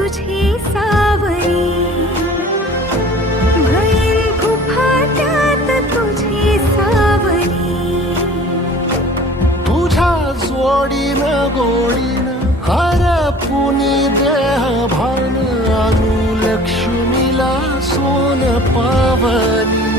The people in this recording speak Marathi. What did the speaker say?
तुझी सावरी, भैन फुफाट्यात तुझी सावरी. तुझ्या जोडीनं गोडीनं हरपुनी देह भान आणू लक्ष्मीला सोन पावली.